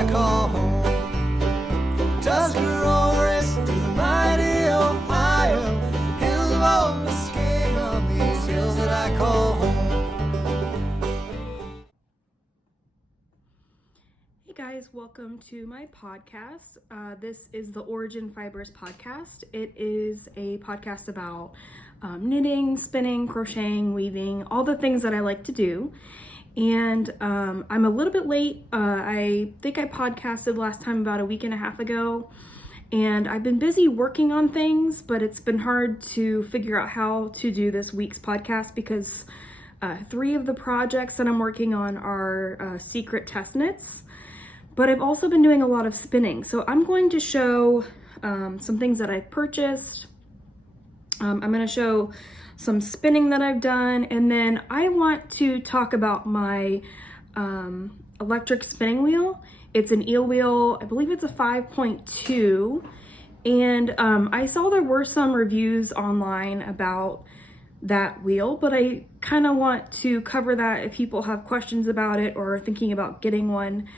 I call home. Tuscaroras to the mighty Ohio, hills of old Muskeg on these hills that I call home. Hey guys, welcome to my podcast. This is the Orijenn Fibers podcast. It is a podcast about knitting, spinning, crocheting, weaving, all the things that I like to do. And I'm a little bit late. I think I podcasted last time about a week and a half ago, and I've been busy working on things, but it's been hard to figure out how to do this week's podcast because 3 of the projects that I'm working on are secret test knits, but I've also been doing a lot of spinning. So I'm going to show some things that I've purchased. I'm going to show some spinning that I've done, and then I want to talk about my electric spinning wheel. It's an eel wheel. I believe it's a 5.2, and I saw there were some reviews online about that wheel, but I kind of want to cover that if people have questions about it or are thinking about getting one.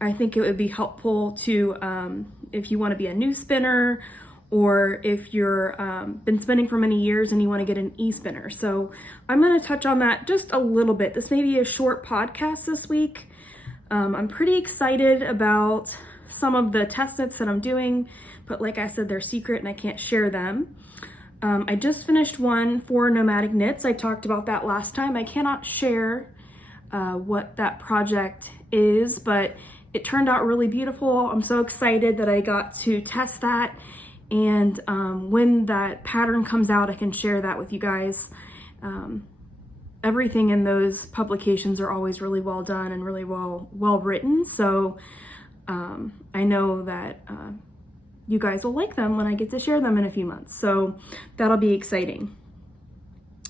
I think it would be helpful to if you want to be a new spinner, or if you're been spinning for many years and you want to get an e-spinner. So I'm going to touch on that just a little bit. This may be a short podcast this week. I'm pretty excited about some of the test knits that I'm doing, but like I said, they're secret and I can't share them. I just finished one for Nomadic Knits. I talked about that last time. I cannot share what that project is, but it turned out really beautiful. I'm so excited that I got to test that. And when that pattern comes out, I can share that with you guys. Everything in those publications are always really well done and really well written. So I know that you guys will like them when I get to share them in a few months. So that'll be exciting.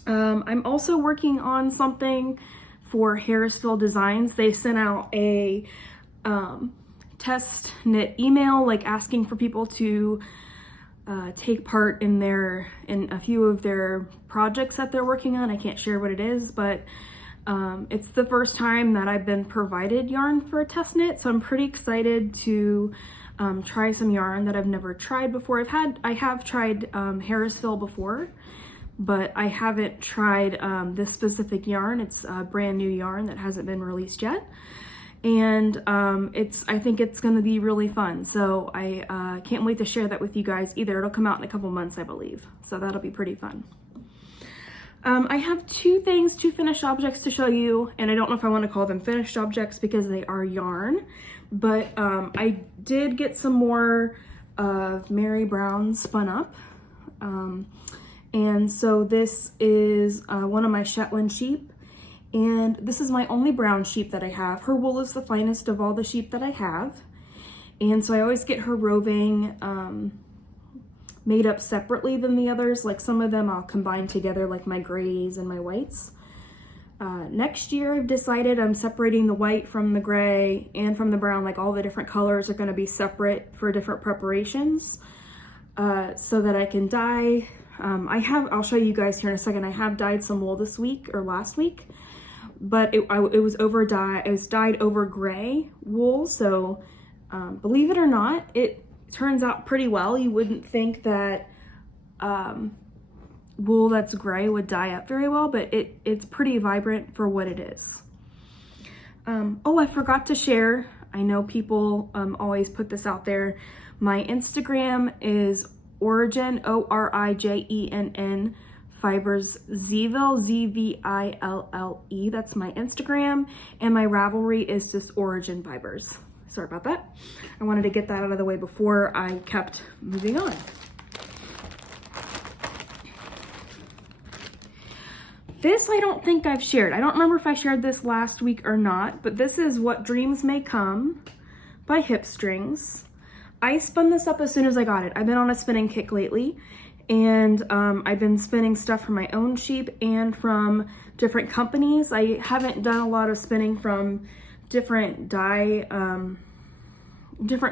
I'm also working on something for Harrisville Designs. They sent out a test knit email, like asking for people to take part in a few of their projects that they're working on. I can't share what it is, but it's the first time that I've been provided yarn for a test knit, so I'm pretty excited to try some yarn that I've never tried before. I have tried Harrisville before, but I haven't tried this specific yarn. It's a brand new yarn that hasn't been released yet. And I think it's going to be really fun. So I can't wait to share that with you guys either. It'll come out in a couple months, I believe. So that'll be pretty fun. I have 2 finished objects to show you. And I don't know if I want to call them finished objects because they are yarn. But I did get some more of Mary Brown spun up. And so this is one of my Shetland sheep. And this is my only brown sheep that I have. Her wool is the finest of all the sheep that I have. And so I always get her roving made up separately than the others. Like some of them I'll combine together, like my grays and my whites. Next year I've decided I'm separating the white from the gray and from the brown. Like all the different colors are going to be separate for different preparations so that I can dye. I'll show you guys here in a second. I have dyed some wool this week or last week. But it was dyed over gray wool, so believe it or not, it turns out pretty well. You wouldn't think that wool that's gray would dye up very well, but it's pretty vibrant for what it is. Oh, I forgot to share. I know people always put this out there. My Instagram is Orijenn, Orijenn Fibers Zville, Zville. That's my Instagram, and my Ravelry is just Orijenn Fibers. Sorry about that. I wanted to get that out of the way before I kept moving on. This I don't think I've shared. I don't remember if I shared this last week or not, but this is What Dreams May Come by Hip Strings. I spun this up as soon as I got it. I've been on a spinning kick lately. And I've been spinning stuff from my own sheep and from different companies. I haven't done a lot of spinning from different different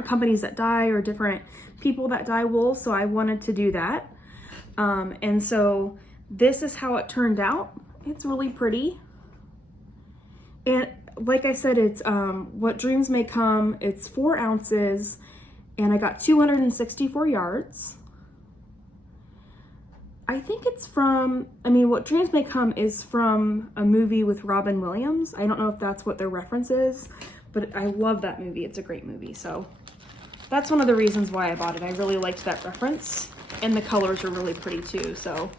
companies that dye or different people that dye wool, so I wanted to do that. And so this is how it turned out. It's really pretty. And like I said, it's What Dreams May Come. It's 4 ounces, and I got 264 yards. I think it's from, What Dreams May Come is from a movie with Robin Williams. I don't know if that's what their reference is, but I love that movie. It's a great movie. So that's one of the reasons why I bought it. I really liked that reference, and the colors are really pretty too. So,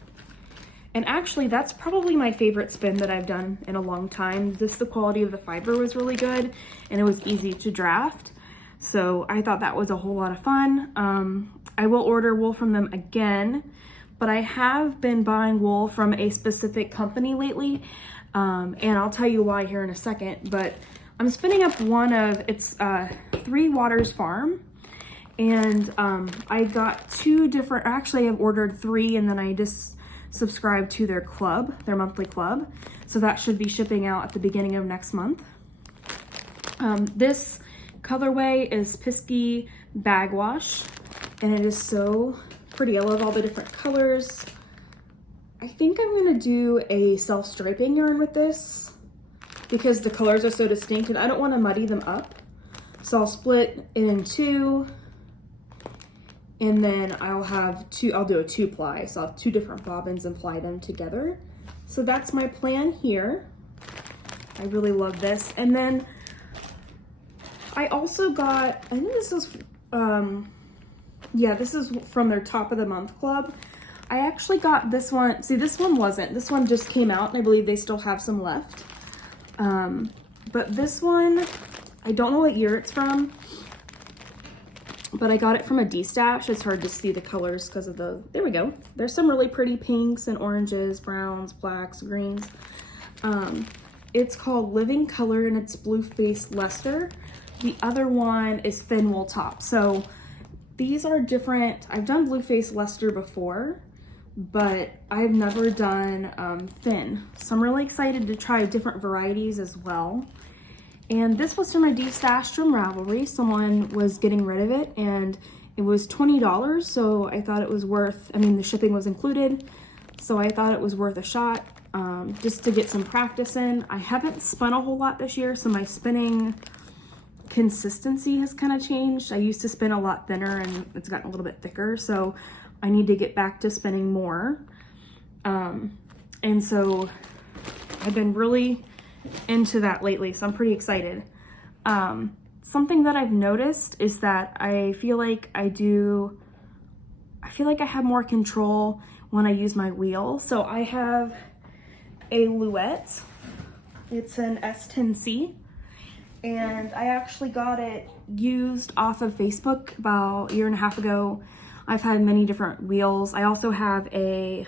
and actually that's probably my favorite spin that I've done in a long time. The quality of the fiber was really good, and it was easy to draft. So I thought that was a whole lot of fun. I will order wool from them again, but I have been buying wool from a specific company lately, and I'll tell you why here in a second. But I'm spinning up it's Three Waters Farm, and I got 2 different, actually I've ordered 3, and then I just subscribed to their club, their monthly club. So that should be shipping out at the beginning of next month. This colorway is Pisky Bag Wash, and it is so pretty. I love all the different colors. I think I'm gonna do a self-striping yarn with this because the colors are so distinct and I don't want to muddy them up. So I'll split it in 2, and then I'll do a 2-ply. So I'll have 2 different bobbins and ply them together. So that's my plan here. I really love this. And then I also got, I think this is this is from their top of the month club. I actually got this one. See, this one wasn't. This one just came out, and I believe they still have some left. But this one, I don't know what year it's from, but I got it from a D-stash. It's hard to see the colors because of there we go. There's some really pretty pinks and oranges, browns, blacks, greens. It's called Living Color, and it's Blue Face Leicester. The other one is Thin Wool Top. So these are different. I've done Blue Face Leicester before, but I've never done thin. So I'm really excited to try different varieties as well. And this was from a D-stash from Ravelry. Someone was getting rid of it, and it was $20. So I thought it was worth, the shipping was included. So I thought it was worth a shot just to get some practice in. I haven't spun a whole lot this year, so my spinning consistency has kind of changed. I used to spin a lot thinner, and it's gotten a little bit thicker, so I need to get back to spinning more. And so I've been really into that lately, so I'm pretty excited. Something that I've noticed is that I feel like I have more control when I use my wheel. So I have a Luette. It's an S10C. And I actually got it used off of Facebook about a year and a half ago. I've had many different wheels. I also have a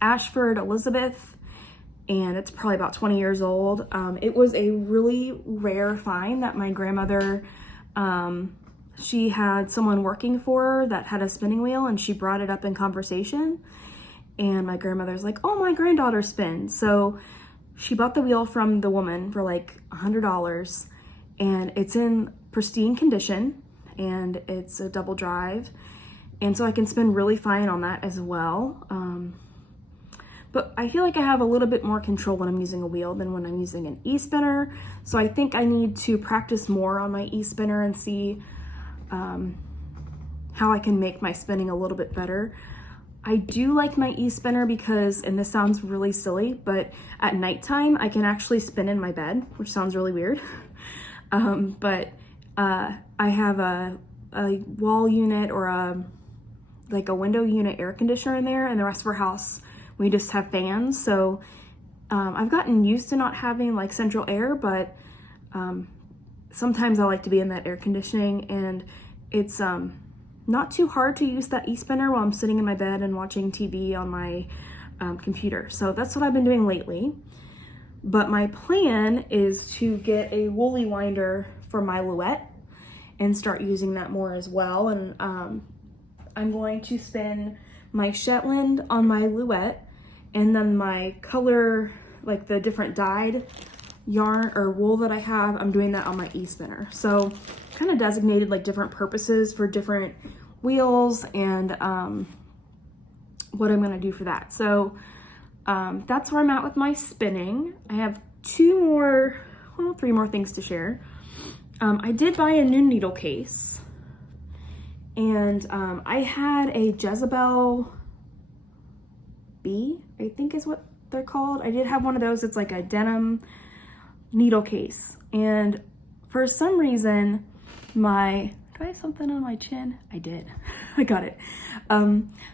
Ashford Elizabeth, and it's probably about 20 years old. It was a really rare find that my grandmother, she had someone working for her that had a spinning wheel, and she brought it up in conversation. And my grandmother's like, oh, my granddaughter spins. So she bought the wheel from the woman for like $100, and it's in pristine condition, and it's a double drive, and so I can spin really fine on that as well. But I feel like I have a little bit more control when I'm using a wheel than when I'm using an e-spinner, so I think I need to practice more on my e-spinner and see how I can make my spinning a little bit better. I do like my e-spinner because, and this sounds really silly, but at nighttime I can actually spin in my bed, which sounds really weird. But I have a wall unit or a window unit air conditioner in there, and the rest of our house we just have fans. So I've gotten used to not having like central air, but sometimes I like to be in that air conditioning, and it's not too hard to use that e-spinner while I'm sitting in my bed and watching TV on my computer. So that's what I've been doing lately. But my plan is to get a woolly winder for my Luette and start using that more as well. And I'm going to spin my Shetland on my Luette, and then my color, like the different dyed yarn or wool that I have, I'm doing that on my e-spinner. So kind of designated like different purposes for different wheels and what I'm going to do for that. So that's where I'm at with my spinning. I have three more things to share. I did buy a new needle case, and I had a Jezebel B, I think is what they're called. I did have one of those. It's like a denim needle case, and for some reason do I have something on my chin? I did. I got it.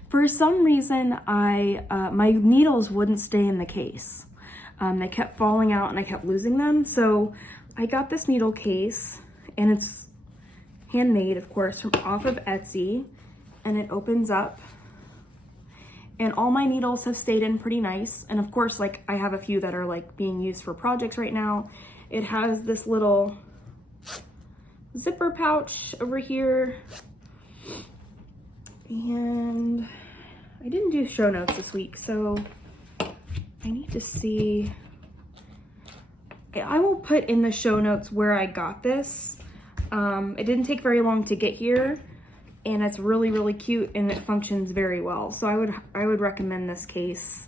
For some reason my needles wouldn't stay in the case. They kept falling out and I kept losing them. So I got this needle case, and it's handmade, of course, off of Etsy, and it opens up, and all my needles have stayed in pretty nice. And of course, like, I have a few that are like being used for projects right now. It has this little zipper pouch over here, and I didn't do show notes this week, so I need to see. I will put in the show notes where I got this. It didn't take very long to get here, and it's really, really cute, and it functions very well. So I would recommend this case.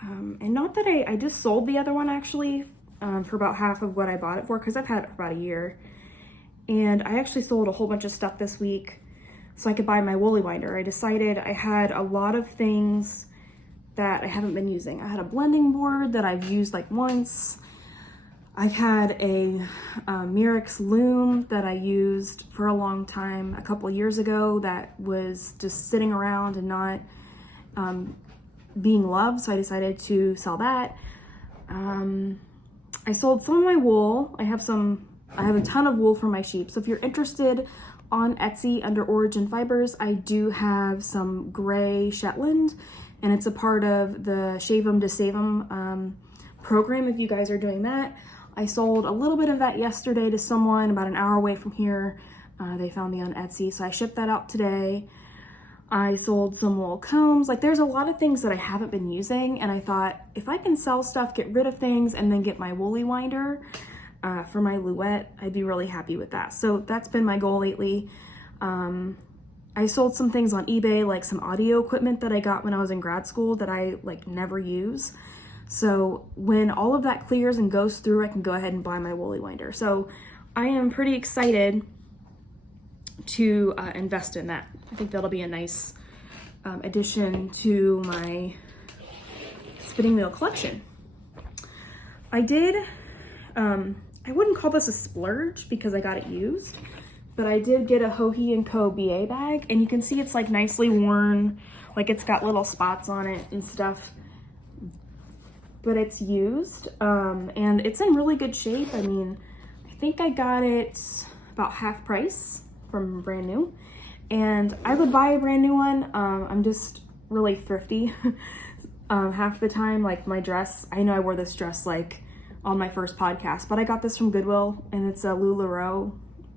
And not that I just sold the other one, actually, for about half of what I bought it for, because I've had it for about a year. And I actually sold a whole bunch of stuff this week so I could buy my woolly binder. I decided I had a lot of things that I haven't been using. I had a blending board that I've used like once. I've had a Murex loom that I used for a long time a couple of years ago that was just sitting around and not being loved, so I decided to sell that. I sold some of my wool. I have a ton of wool for my sheep. So if you're interested, on Etsy under Orijenn Fibers, I do have some gray Shetland, and it's a part of the Shave 'em to Save 'em program if you guys are doing that. I sold a little bit of that yesterday to someone about an hour away from here. They found me on Etsy, so I shipped that out today. I sold some wool combs. Like, there's a lot of things that I haven't been using, and I thought, if I can sell stuff, get rid of things, and then get my woolly winder for my Louette, I'd be really happy with that. So that's been my goal lately. I sold some things on eBay, like some audio equipment that I got when I was in grad school that I like never use. So when all of that clears and goes through, I can go ahead and buy my woolly winder. So I am pretty excited to invest in that. I think that'll be a nice addition to my spinning wheel collection. I did, I wouldn't call this a splurge because I got it used, but I did get a Hohi & Co. BA bag, and you can see it's like nicely worn, like it's got little spots on it and stuff, but it's used, and it's in really good shape. I mean, I think I got it about half price from brand new, and I would buy a brand new one. I'm just really thrifty half the time. Like my dress, I know I wore this dress like on my first podcast, but I got this from Goodwill, and it's a LuLaRoe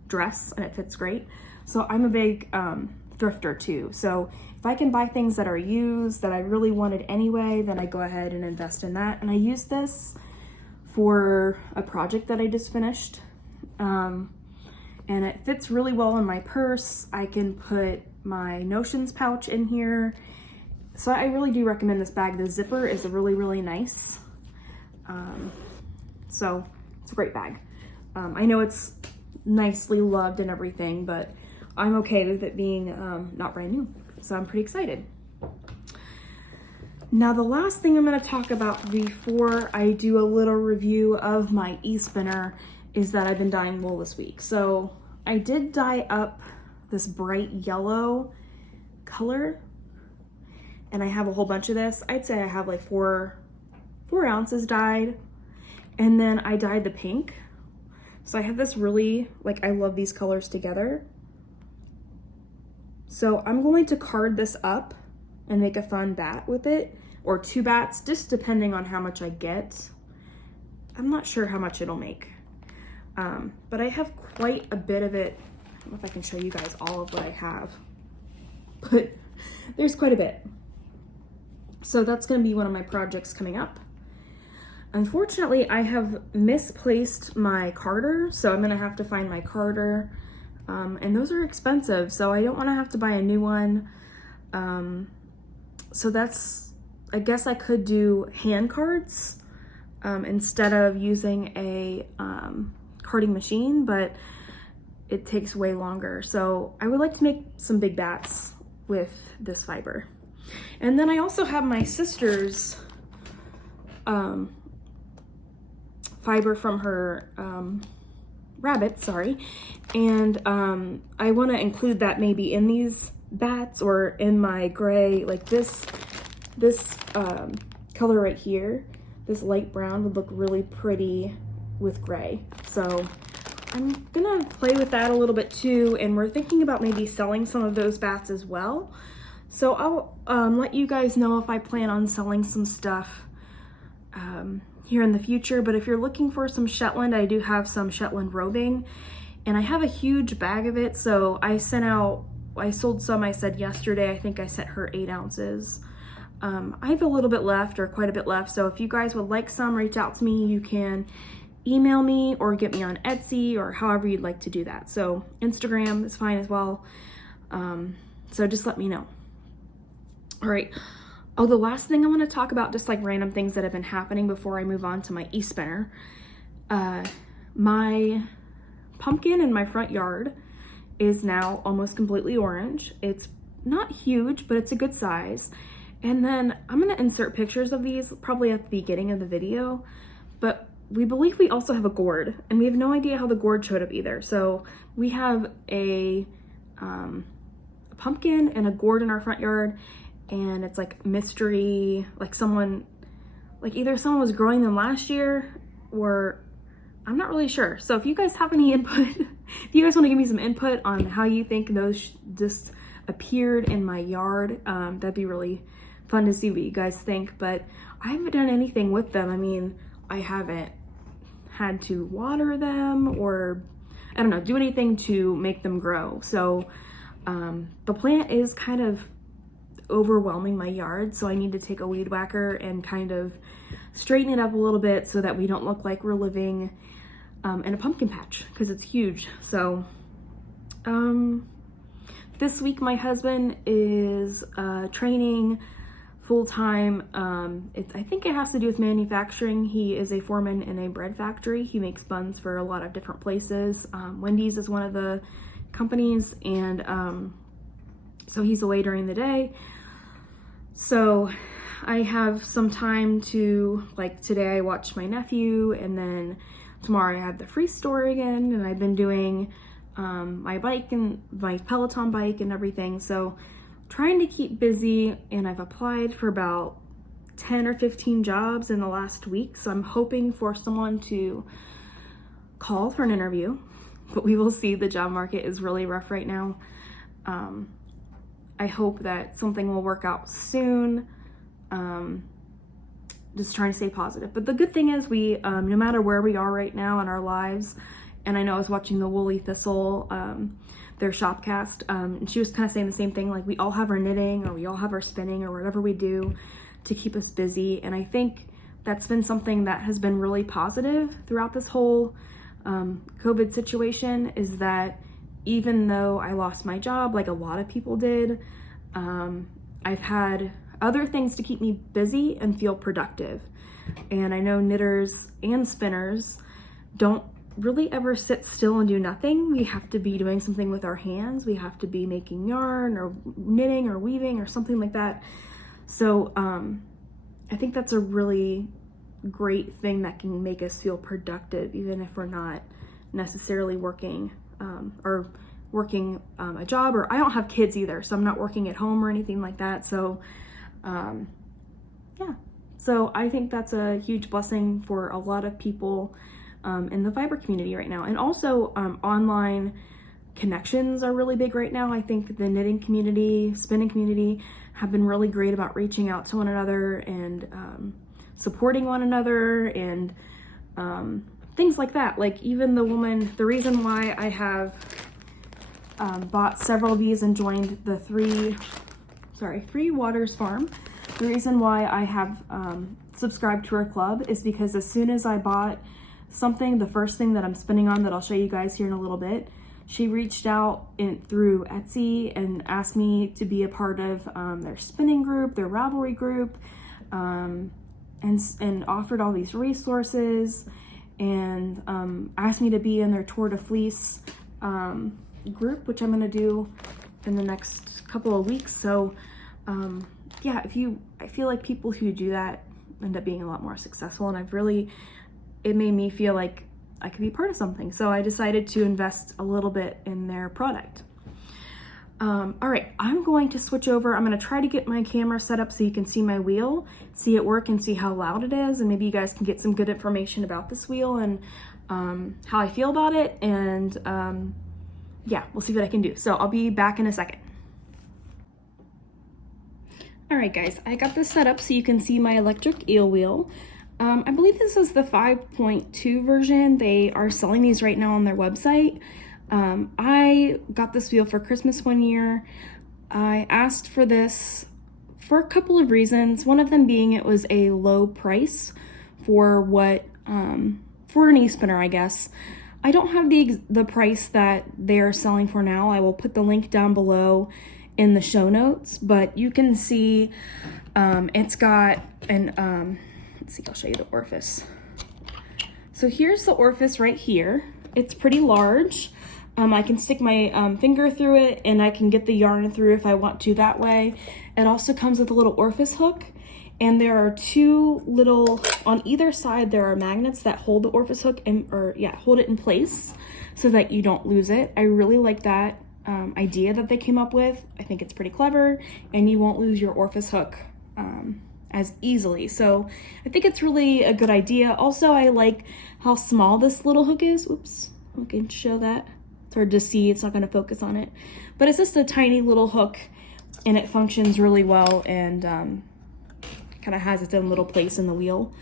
dress, and it fits great. So I'm a big thrifter too. So if I can buy things that are used that I really wanted anyway, then I go ahead and invest in that. And I used this for a project that I just finished, and it fits really well in my purse. I can put my Notions pouch in here. So I really do recommend this bag. The zipper is really, really nice. So it's a great bag. I know it's nicely loved and everything, but I'm okay with it being not brand new. So I'm pretty excited. Now the last thing I'm going to talk about before I do a little review of my e-spinner is that I've been dyeing wool this week. So I did dye up this bright yellow color, and I have a whole bunch of this. I'd say I have like 4 ounces dyed, and then I dyed the pink. So I have this really, like, I love these colors together. So I'm going to card this up and make a fun bat with it, or 2 bats, just depending on how much I get. I'm not sure how much it'll make, but I have quite a bit of it. I don't know if I can show you guys all of what I have, but there's quite a bit. So that's going to be one of my projects coming up. Unfortunately, I have misplaced my carder, so I'm going to have to find my carder, and those are expensive, so I don't want to have to buy a new one. So that's I guess I could do hand cards instead of using a carding machine, but it takes way longer. So I would like to make some big bats with this fiber. And then I also have my sister's fiber from her rabbit, sorry. And I want to include that maybe in these bats or in my gray, like this color right here, this light brown would look really pretty with gray. So I'm gonna play with that a little bit too, and we're thinking about maybe selling some of those bats as well. So I'll let you guys know if I plan on selling some stuff here in the future. But if you're looking for some Shetland, I do have some Shetland roving, and I have a huge bag of it. So I sold some, I said yesterday, I think I sent her 8 ounces. I have a little bit left, or quite a bit left. So if you guys would like some, reach out to me. You can email me or get me on Etsy or however you'd like to do that. So Instagram is fine as well. So just let me know. All right. Oh, the last thing I want to talk about, just like random things that have been happening before I move on to my e-spinner. My pumpkin in my front yard is now almost completely orange. It's not huge, but it's a good size. And then I'm gonna insert pictures of these probably at the beginning of the video, but we believe we also have a gourd, and we have no idea how the gourd showed up either. So we have a pumpkin and a gourd in our front yard, and it's like mystery, like either someone was growing them last year, or I'm not really sure. So if you guys have any input, if you guys want to give me some input on how you think those just appeared in my yard, that'd be really fun to see what you guys think. But I haven't done anything with them. I mean, I haven't had to water them or, I don't know, do anything to make them grow. So the plant is kind of overwhelming my yard, so I need to take a weed whacker and kind of straighten it up a little bit so that we don't look like we're living in a pumpkin patch, because it's huge. So this week my husband is training full-time. I think it has to do with manufacturing. He is a foreman in a bread factory. He makes buns for a lot of different places. Wendy's is one of the companies, and so he's away during the day. So I have some time to, like today I watched my nephew, and then tomorrow I have the free store again, and I've been doing my bike and my Peloton bike and everything. So trying to keep busy, and I've applied for about 10 or 15 jobs in the last week. So I'm hoping for someone to call for an interview, but we will see. The job market is really rough right now. I hope that something will work out soon. Just trying to stay positive. But the good thing is we, no matter where we are right now in our lives, and I know I was watching the Woolly Thistle, their shopcast, and she was kind of saying the same thing, like we all have our knitting or we all have our spinning or whatever we do to keep us busy. And I think that's been something that has been really positive throughout this whole COVID situation, is that even though I lost my job, like a lot of people did, I've had other things to keep me busy and feel productive. And I know knitters and spinners don't really ever sit still and do nothing. We have to be doing something with our hands. We have to be making yarn or knitting or weaving or something like that. So I think that's a really great thing that can make us feel productive, even if we're not necessarily working or working a job. Or I don't have kids either, so I'm not working at home or anything like that. So yeah, so I think that's a huge blessing for a lot of people in the fiber community right now. And also online connections are really big right now. I think the knitting community, spinning community have been really great about reaching out to one another and supporting one another and things like that. Like even the reason why I have bought several of these and joined the Three Waters Farm, the reason why I have subscribed to her club is because as soon as I bought something, the first thing that I'm spinning on that I'll show you guys here in a little bit, she reached out through Etsy and asked me to be a part of their spinning group, their Ravelry group, and offered all these resources and asked me to be in their Tour de Fleece group, which I'm going to do in the next couple of weeks. So yeah, I feel like people who do that end up being a lot more successful, and it made me feel like I could be part of something. So I decided to invest a little bit in their product. All right, I'm going to switch over. I'm going to try to get my camera set up so you can see my wheel, see it work, and see how loud it is. And maybe you guys can get some good information about this wheel and how I feel about it. And yeah, we'll see what I can do. So I'll be back in a second. All right, guys, I got this set up so you can see my electric eel wheel. I believe this is the 5.2 version. They are selling these right now on their website. I got this wheel for Christmas one year. I asked for this for a couple of reasons. One of them being it was a low price for what, for an e-spinner, I guess. I don't have the price that they are selling for now. I will put the link down below in the show notes, but you can see it's got an, let's see, I'll show you the orifice. So here's the orifice right here. It's pretty large. I can stick my finger through it, and I can get the yarn through if I want to that way. It also comes with a little orifice hook, and there are two little, on either side there are magnets that hold the orifice hook hold it in place so that you don't lose it. I really like that idea that they came up with. I think it's pretty clever, and you won't lose your orifice hook as easily. So I think it's really a good idea. Also, I like how small this little hook is. Oops, I can show that. It's hard to see, it's not going to focus on it, but it's just a tiny little hook, and it functions really well, and kind of has its own little place in the wheel.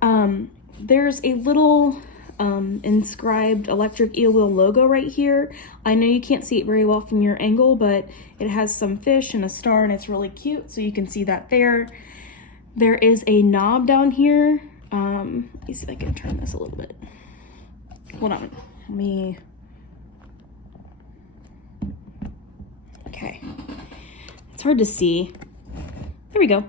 There's a little inscribed electric eel wheel logo right here. I know you can't see it very well from your angle, but it has some fish and a star, and it's really cute, so you can see that there. There is a knob down here. Let me see if I can turn this a little bit. Hold on, let me... Okay, it's hard to see. There we go.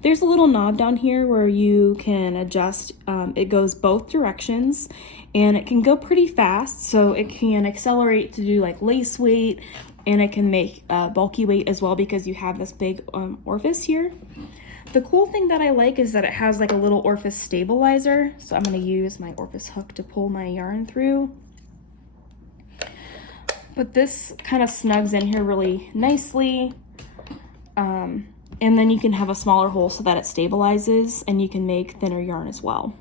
There's a little knob down here where you can adjust. It goes both directions, and it can go pretty fast, so it can accelerate to do like lace weight, and it can make bulky weight as well because you have this big orifice here. The cool thing that I like is that it has like a little orifice stabilizer, so I'm going to use my orifice hook to pull my yarn through. But this kind of snugs in here really nicely. And then you can have a smaller hole so that it stabilizes, and you can make thinner yarn as well.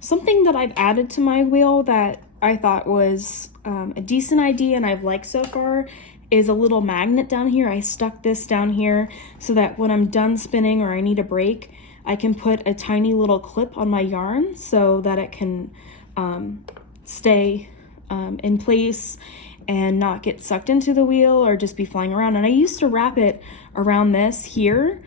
Something that I've added to my wheel that I thought was a decent idea and I've liked so far is a little magnet down here. I stuck this down here so that when I'm done spinning or I need a break, I can put a tiny little clip on my yarn so that it can stay in place and not get sucked into the wheel or just be flying around. And I used to wrap it around this here,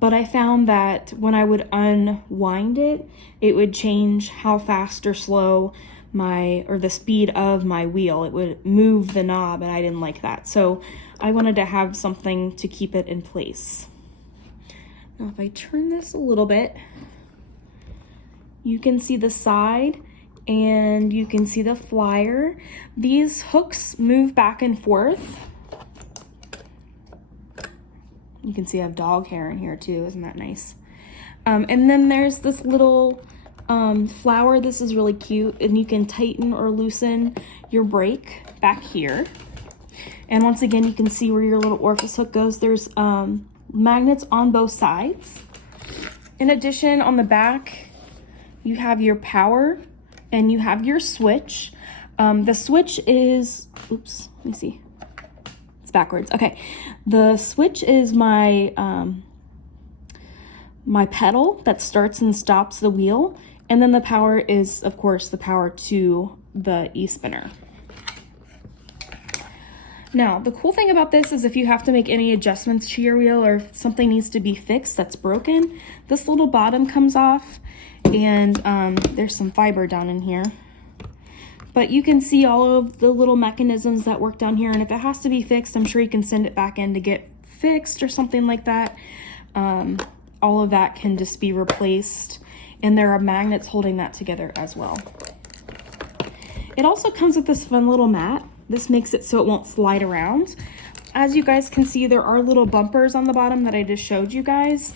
but I found that when I would unwind it, it would change how fast or slow the speed of my wheel. It would move the knob, and I didn't like that. So I wanted to have something to keep it in place. Now if I turn this a little bit, you can see the side and you can see the flyer. These hooks move back and forth. You can see I have dog hair in here too, isn't that nice? And then there's this little flower. This is really cute, and you can tighten or loosen your brake back here. And once again, you can see where your little orifice hook goes. There's magnets on both sides. In addition, on the back, you have your power and you have your switch. The switch is, oops, let me see. It's backwards. Okay. The switch is my my pedal that starts and stops the wheel. And then the power is, of course, the power to the e-spinner. Now, the cool thing about this is if you have to make any adjustments to your wheel or if something needs to be fixed that's broken, this little bottom comes off, and there's some fiber down in here. But you can see all of the little mechanisms that work down here, and if it has to be fixed, I'm sure you can send it back in to get fixed or something like that. all of that can just be replaced, and there are magnets holding that together as well. It also comes with this fun little mat. This makes it so it won't slide around. As you guys can see, there are little bumpers on the bottom that I just showed you guys.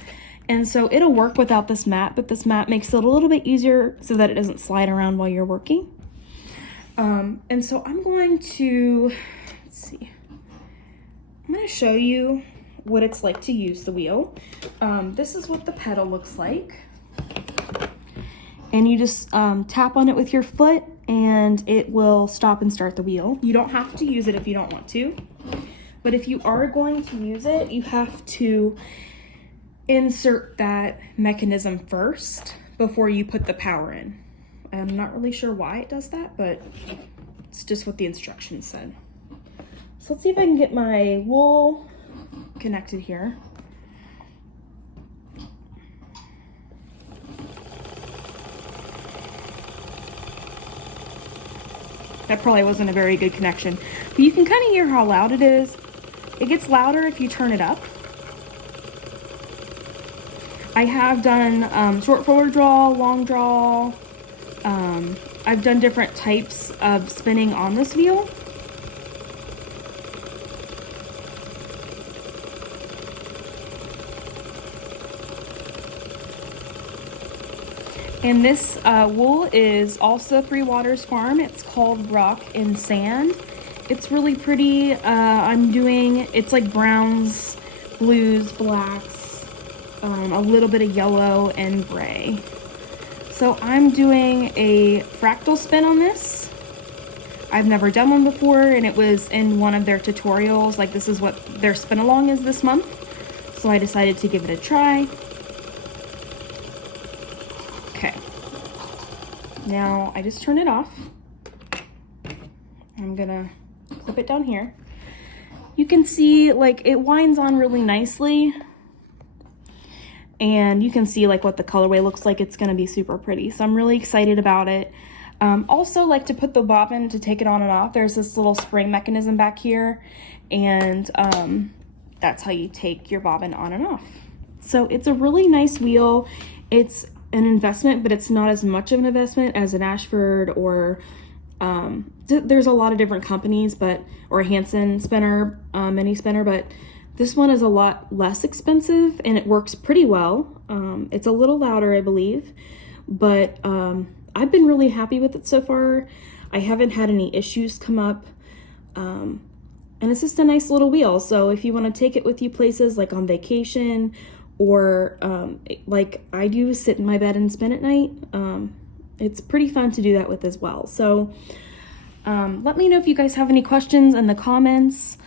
And so it'll work without this mat, but this mat makes it a little bit easier so that it doesn't slide around while you're working. And so I'm going to, let's see, I'm going to show you what it's like to use the wheel. This is what the pedal looks like. And you just tap on it with your foot and it will stop and start the wheel. You don't have to use it if you don't want to. But if you are going to use it, you have to insert that mechanism first before you put the power in. I'm not really sure why it does that, but it's just what the instructions said. So let's see if I can get my wool connected here. That probably wasn't a very good connection, but you can kind of hear how loud it is. It gets louder if you turn it up. I have done short forward draw, long draw. I've done different types of spinning on this wheel. And this wool is also Three Waters Farm. It's called Rock and Sand. It's really pretty. It's like browns, blues, blacks, a little bit of yellow and gray. So I'm doing a fractal spin on this. I've never done one before, and it was in one of their tutorials. Like, this is what their spin along is this month. So I decided to give it a try. Okay. Now I just turn it off. I'm gonna clip it down here. You can see, like, it winds on really nicely. And you can see, like, what the colorway looks like. It's going to be super pretty. So I'm really excited about it. Also, like, to put the bobbin, to take it on and off, there's this little spring mechanism back here. And that's how you take your bobbin on and off. So it's a really nice wheel. It's an investment, but it's not as much of an investment as an Ashford or there's a lot of different companies, or a Hansen spinner, mini spinner, but this one is a lot less expensive and it works pretty well. It's a little louder, I believe, but I've been really happy with it so far. I haven't had any issues come up. And it's just a nice little wheel. So if you want to take it with you places like on vacation or like I do, sit in my bed and spin at night, it's pretty fun to do that with as well. So let me know if you guys have any questions in the comments.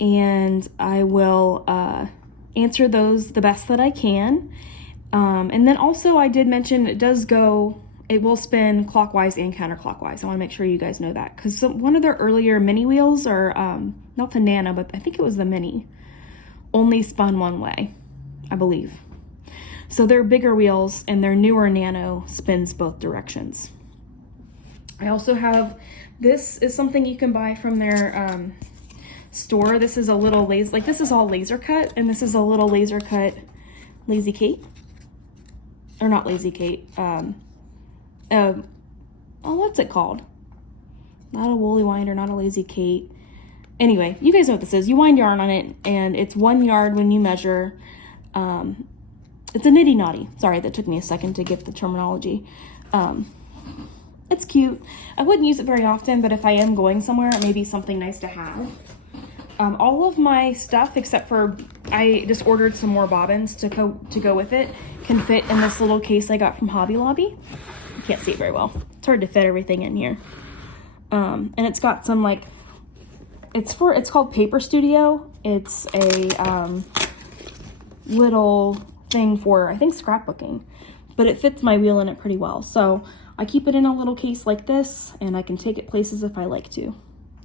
And I will answer those the best that I can. And then also I did mention it will spin clockwise and counterclockwise. I want to make sure you guys know that, because one of their earlier mini wheels, or not the Nano, but I think it was the Mini, only spun one way, I believe. So their bigger wheels and their newer Nano spins both directions. I also have, this is something you can buy from their store. This is a little this is all laser cut, and this is a little laser cut Lazy Kate, or not Lazy Kate, what's it called? Not a woolly winder, not a Lazy Kate. Anyway, you guys know what this is. You wind yarn on it, and it's 1 yard when you measure. It's a nitty knotty. Sorry, that took me a second to get the terminology. It's cute. I wouldn't use it very often, but if I am going somewhere, it may be something nice to have. All of my stuff, except for I just ordered some more bobbins to go with it, can fit in this little case I got from Hobby Lobby. You can't see it very well. It's hard to fit everything in here. And it's got some, like, it's called Paper Studio. It's a little thing for, I think, scrapbooking, but it fits my wheel in it pretty well. So I keep it in a little case like this, and I can take it places if I like to.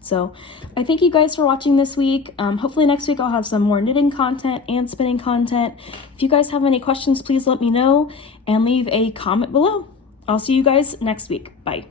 So I thank you guys for watching this week. Hopefully next week I'll have some more knitting content and spinning content. If you guys have any questions, please let me know and leave a comment below. I'll see you guys next week. Bye.